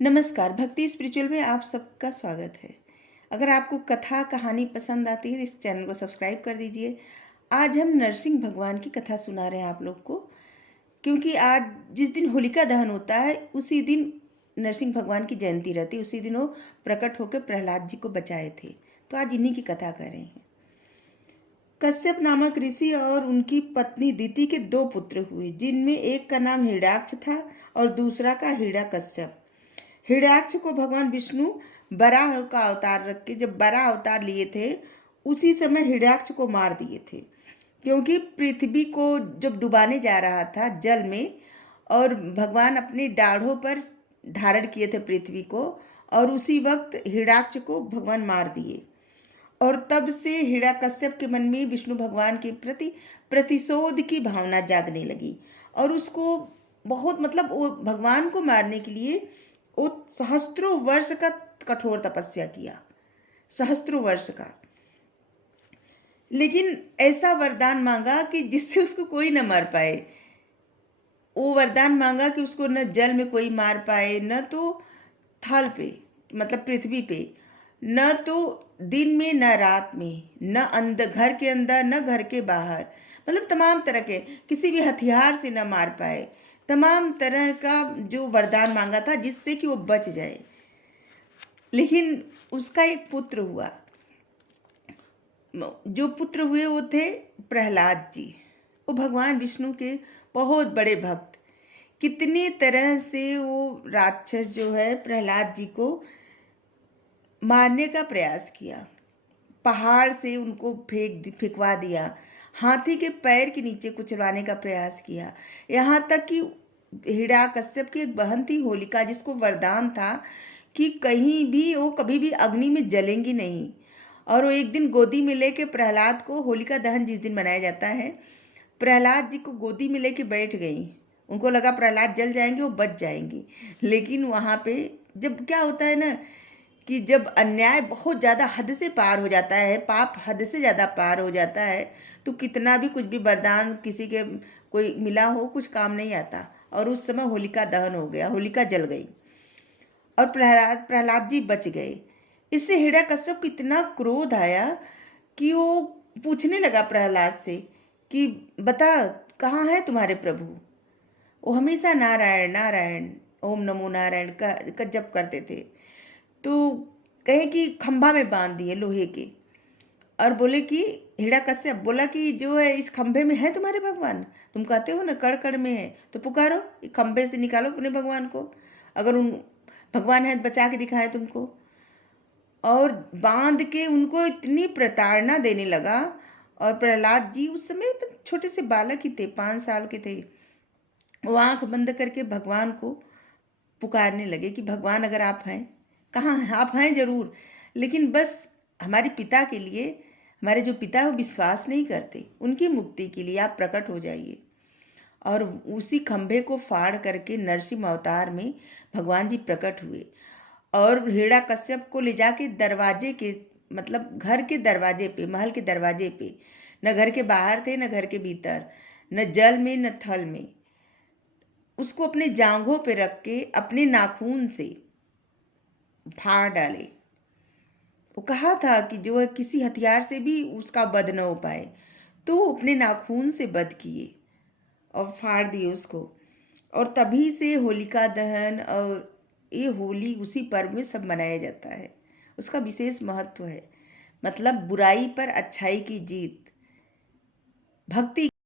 नमस्कार, भक्ति स्पिरिचुअल में आप सबका स्वागत है। अगर आपको कथा कहानी पसंद आती है तो इस चैनल को सब्सक्राइब कर दीजिए। आज हम नरसिंह भगवान की कथा सुना रहे हैं आप लोग को, क्योंकि आज जिस दिन होलिका दहन होता है उसी दिन नरसिंह भगवान की जयंती रहती है। उसी दिन वो प्रकट होकर प्रहलाद जी को बचाए थे। तो आज इन्हीं की कथा कर रहे हैं। कश्यप नामक ऋषि और उनकी पत्नी दिति के 2 पुत्र हुए, जिनमें एक का नाम हिरण्याक्ष था और दूसरा का हिरण्यकश्यप। हिरण्याक्ष को भगवान विष्णु बराह का अवतार रख के, जब बराह अवतार लिए थे उसी समय हिरण्याक्ष को मार दिए थे, क्योंकि पृथ्वी को जब डुबाने जा रहा था जल में, और भगवान अपने दाढ़ों पर धारण किए थे पृथ्वी को, और उसी वक्त हिरण्याक्ष को भगवान मार दिए। और तब से हिरण्यकश्यप के मन में विष्णु भगवान के प्रति प्रतिशोध की भावना जागने लगी, और उसको बहुत वो भगवान को मारने के लिए वो सहस्त्रों वर्ष का कठोर तपस्या किया, सहस्त्रों वर्ष का। लेकिन ऐसा वरदान मांगा कि जिससे उसको कोई न मार पाए। वो वरदान मांगा कि उसको न जल में कोई मार पाए, न तो थल पे पृथ्वी पे, न तो दिन में न रात में, न अंदर घर के अंदर न घर के बाहर, तमाम तरह के किसी भी हथियार से न मार पाए। तमाम तरह का जो वरदान मांगा था जिससे कि वो बच जाए। लेकिन उसका एक पुत्र हुआ। जो पुत्र हुए वो थे प्रहलाद जी। वो भगवान विष्णु के बहुत बड़े भक्त। कितनी तरह से वो राक्षस जो है प्रहलाद जी को मारने का प्रयास किया। पहाड़ से उनको फेंकवा दिया, हाथी के पैर के नीचे कुचलवाने का प्रयास किया। यहाँ तक कि हिरण्याकश्यप की एक बहन थी होलिका, जिसको वरदान था कि कहीं भी वो कभी भी अग्नि में जलेंगी नहीं। और वो एक दिन गोदी में लेके प्रहलाद को, होलिका दहन जिस दिन मनाया जाता है, प्रहलाद जी को गोदी में लेके बैठ गई। उनको लगा प्रहलाद जल जाएंगे, वो बच जाएंगी। लेकिन वहाँ पे जब क्या होता है ना, कि जब अन्याय बहुत ज़्यादा हद से पार हो जाता है, पाप हद से ज़्यादा पार हो जाता है, तो कितना भी कुछ भी वरदान किसी के कोई मिला हो, कुछ काम नहीं आता। और उस समय होलिका दहन हो गया, होलिका जल गई और प्रहलाद जी बच गए। इससे हिरण्यकश्यप को इतना क्रोध आया कि वो पूछने लगा प्रहलाद से कि बता, कहाँ है तुम्हारे प्रभु। वो हमेशा नारायण नारायण, ओम नमो नारायण का जप करते थे। तो कहे कि खंभा में बांध दिए लोहे के, और बोले कि हिरण्यकश्यप बोला कि जो है इस खंभे में है तुम्हारे भगवान। तुम कहते हो ना कड़ कड़ में है, तो पुकारो, खंभे से निकालो अपने भगवान को। अगर उन भगवान है बचा के दिखाए तुमको। और बांध के उनको इतनी प्रताड़ना देने लगा। और प्रहलाद जी उस समय छोटे से बालक ही थे, 5 साल के थे। वो आंख बंद करके भगवान को पुकारने लगे कि भगवान अगर आप हैं, कहाँ हैं आप? हैं जरूर, लेकिन बस हमारे पिता के लिए, हमारे जो पिता है वो विश्वास नहीं करते, उनकी मुक्ति के लिए आप प्रकट हो जाइए। और उसी खंभे को फाड़ करके नरसिंह अवतार में भगवान जी प्रकट हुए, और हिरण्यकश्यप को ले जाके दरवाजे के, घर के दरवाजे पे, महल के दरवाजे पे, न घर के बाहर थे न घर के भीतर, न जल में न थल में, उसको अपने जांघों पे रख के अपने नाखून से फाड़ डाले। वो कहा था कि जो है किसी हथियार से भी उसका वध न हो पाए, तो वो अपने नाखून से वध किए और फाड़ दिए उसको। और तभी से होलिका दहन और ये होली उसी पर्व में सब मनाया जाता है। उसका विशेष महत्व है, बुराई पर अच्छाई की जीत, भक्ति